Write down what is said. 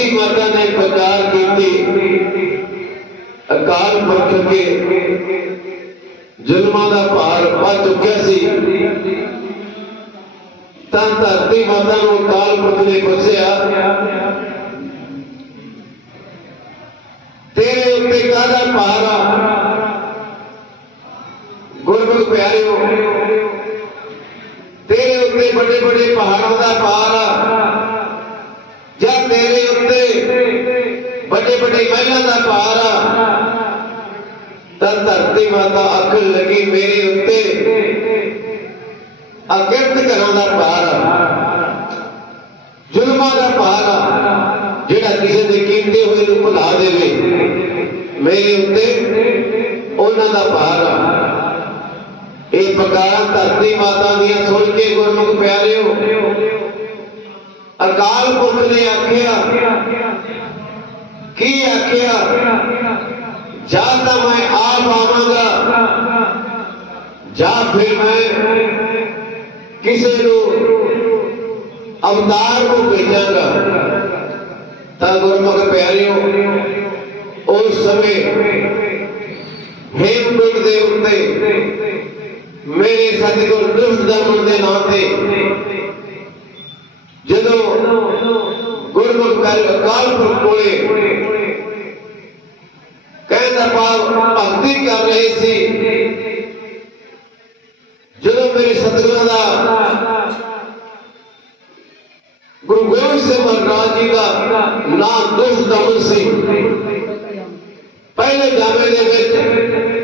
ਧਰਤੀ ਮਾਤਾ ਨੇ ਪ੍ਰਕਾਰ ਕੀਤੀ ਅਕਾਲ ਪੁਰਖ ਕੇ ਜ਼ੁਲਮਾਂ ਦਾ ਭਾਰ ਪਾ ਚੁੱਕਿਆ ਸੀ। ਤਾਂ ਧਰਤੀ ਮਾਤਾ ਨੂੰ ਅਕਾਲ ਪੁਰਖ ਨੇ ਬਖਸ਼ਿਆ ਤੇਰੇ ਉੱਤੇ ਕਾਹਦਾ ਭਾਰ ਆ? ਗੁਰਮੁਖ ਪਿਆਰਿਓ, ਤੇਰੇ ਉੱਤੇ ਵੱਡੇ ਵੱਡੇ ਪਹਾੜਾਂ ਦਾ ਭਾਰ ਆ। ਜਾਂ ਤੇਰੇ ਉੱਤੇ ਵੱਡੇ ਵੱਡੇ ਮਹਿਲਾਂ ਦਾ ਭਾਰ ਆ, ਤਾਂ ਧਰਤੀ ਮਾਤਾ ਆਖਣ ਲੱਗੀ ਮੇਰੇ ਉੱਤੇ। ਅਕਿਰਤ ਘਰਾਂ ਦਾ ਭਾਰ ਆ, ਜ਼ੁਲਮਾਂ ਦਾ ਭਾਰ ਆ, ਜਿਹੜਾ ਕਿਸੇ ਦੇ ਕੀਤੇ ਹੋਏ ਨੂੰ ਭੁਲਾ ਦੇਵੇ। ਮੇਰੇ ਉੱਤੇ ਉਹਨਾਂ ਦਾ ਭਾਰ ਆ। ਇਹ ਪਕਾਰਾਂ ਧਰਤੀ ਮਾਤਾ ਦੀਆਂ ਸੁਣ ਕੇ ਗੁਰਮੁਖ ਪਿਆਰਿਓ ਅਕਾਲ ਪੁਰਖ ਨੇ ਆਖਿਆ ਕੀ ਆਖਿਆ ਜਾਂ ਤਾਂ ਮੈਂ ਆਪ ਆਵਾਂਗਾ ਜਾਂ ਫਿਰ ਮੈਂ ਕਿਸੇ ਨੂੰ ਅਵਤਾਰ ਨੂੰ ਭੇਜਾਂਗਾ ਤਾਂ ਗੁਰਮੁਖ ਪਿਆਰਿਓ ਉਸ ਸਮੇਂ ਹੇਮਕੁੰਟ ਦੇ ਉੱਤੇ ਮੇਰੇ ਸਤਿਗੁਰ ਨਿਰਦਮਨ ਦੇ ਨਾਂ ਤੇ ਗੁਰਮੁਖ ਕਰ ਅਕਾਲ ਪੁਰਖ ਕੋਲੇ ਕਹਿੰਦਾ ਭਾਵ ਭਗਤੀ ਕਰ ਰਹੇ ਸੀ ਜਦੋਂ ਮੇਰੇ ਸਤਿਗੁਰਾਂ ਦਾ ਗੁਰੂ ਗੋਬਿੰਦ ਸਿੰਘ ਮਹਾਰਾਜ ਜੀ ਦਾ ਨਾਮ ਦੁਸ਼ ਦਮਨ ਸੀ ਪਹਿਲੇ ਜਾਵੇ ਦੇ ਵਿੱਚ